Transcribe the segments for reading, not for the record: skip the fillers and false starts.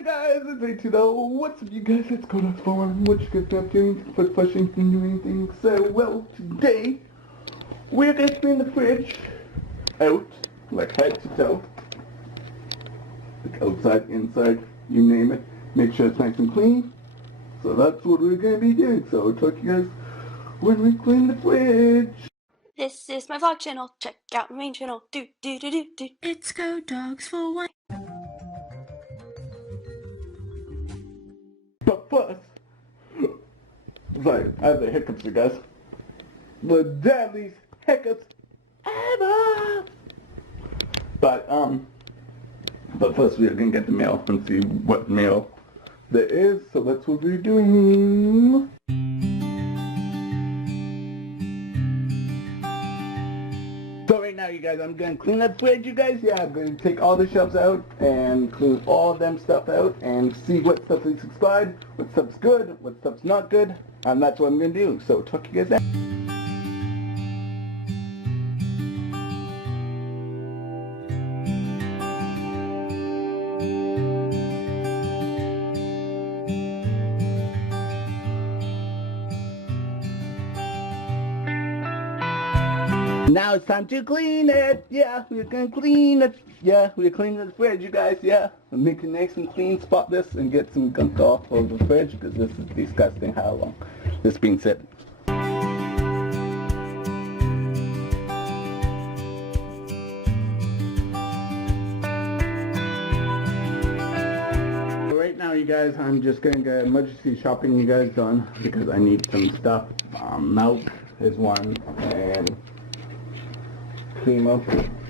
Hey guys, it's A2O. What's up you guys? Let's go to phone. What you guys been doing? For pushing, can do anything. So, well, today, we're gonna clean the fridge out, like head to toe. Like outside, inside, you name it. Make sure it's nice and clean. So that's what we're gonna be doing. So I'll talk to you guys when we clean the fridge. This is my vlog channel. Check out my main channel. Do do do do do. It's Go Dogs for One. But first, sorry, I have the hiccups, you guys. The deadliest hiccups ever. But first we are gonna get the mail and see what mail there is. So that's what we're doing. So right now, you guys, I'm gonna clean up fridge, you guys. Yeah, I'm gonna take all the shelves out and clean all them stuff out and see what stuff is expired, what stuff's good, what stuff's not good, and that's what I'm gonna do. So talk to you guys then. Now it's time to clean it. Yeah, we're gonna clean it. Yeah, we're cleaning the fridge, you guys. Yeah, we'll make it nice and clean, spotless, and get some gunk off of the fridge because this is disgusting how long this being sitting. Right now, you guys, I'm just gonna get emergency shopping, you guys, done because I need some stuff. Milk is one, and creamer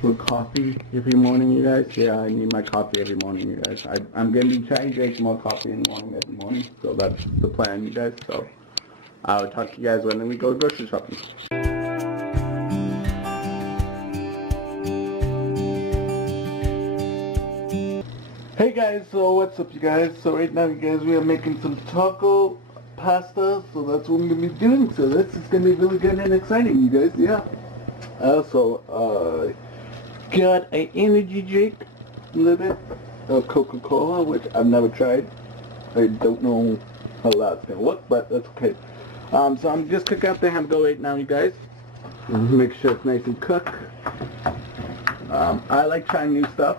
for coffee every morning, you guys. Yeah, I need my coffee every morning, you guys. I'm going to be trying to drink more coffee in the morning every morning, so that's the plan, you guys. So I'll talk to you guys when we go grocery shopping. Hey guys, so what's up, you guys? So right now, you guys, we are making some taco pasta, so that's what I'm going to be doing. So this is going to be really good and exciting, you guys. Yeah. I also got an energy drink, a little bit of Coca-Cola, which I've never tried. I don't know how that's gonna look, but that's okay. So I'm just cooking up the hamburger right now, you guys. Make sure it's nice and cooked. I like trying new stuff,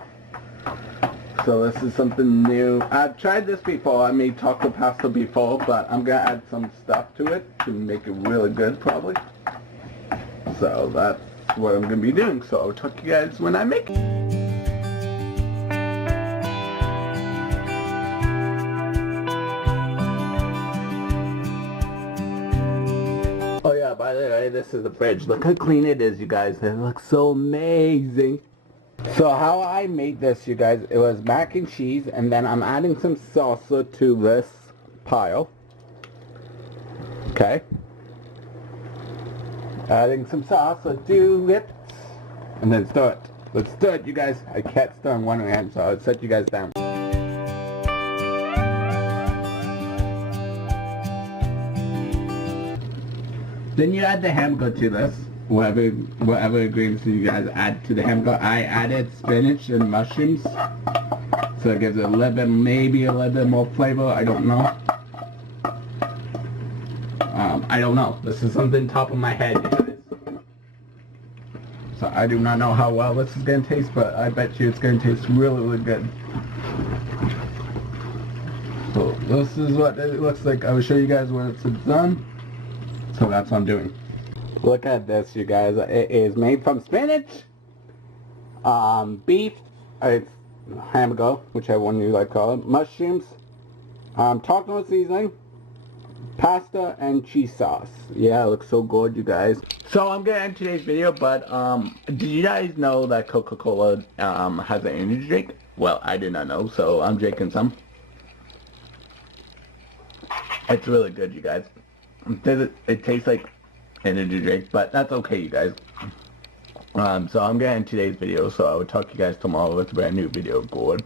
so this is something new. I've tried this before. I made taco pasta before, but I'm gonna add some stuff to it to make it really good, probably. So that's what I'm going to be doing. So I'll talk to you guys when I make it. Oh yeah, by the way, this is the fridge. Look how clean it is, you guys. It looks so amazing. So how I made this, you guys, it was mac and cheese, and then I'm adding some salsa to this pile. Okay. Adding some salsa to it, and then stir it. Let's stir it, you guys. I can't stir in one hand, so I'll set you guys down. Then you add the hamburger to this. Whatever ingredients you guys add to the hamburger. I added spinach and mushrooms, so it gives it a little bit, maybe a little bit more flavor. I don't know. I don't know. This is something top of my head, you guys. So I do not know how well this is going to taste, but I bet you it's going to taste really, really good. So this is what it looks like. I will show you guys when it's done. So that's what I'm doing. Look at this, you guys. It is made from spinach, beef, it's hamburger, whichever one you like to call it, mushrooms, taco seasoning, pasta, and cheese sauce. Yeah, it looks so good, you guys. So I'm gonna end today's video, but did you guys know that Coca-Cola has an energy drink? Well, I did not know, so I'm drinking some. It's really good, you guys. It tastes like energy drink, but that's okay, you guys. So I'm gonna end today's video, so I will talk to you guys tomorrow with a brand new video. Good.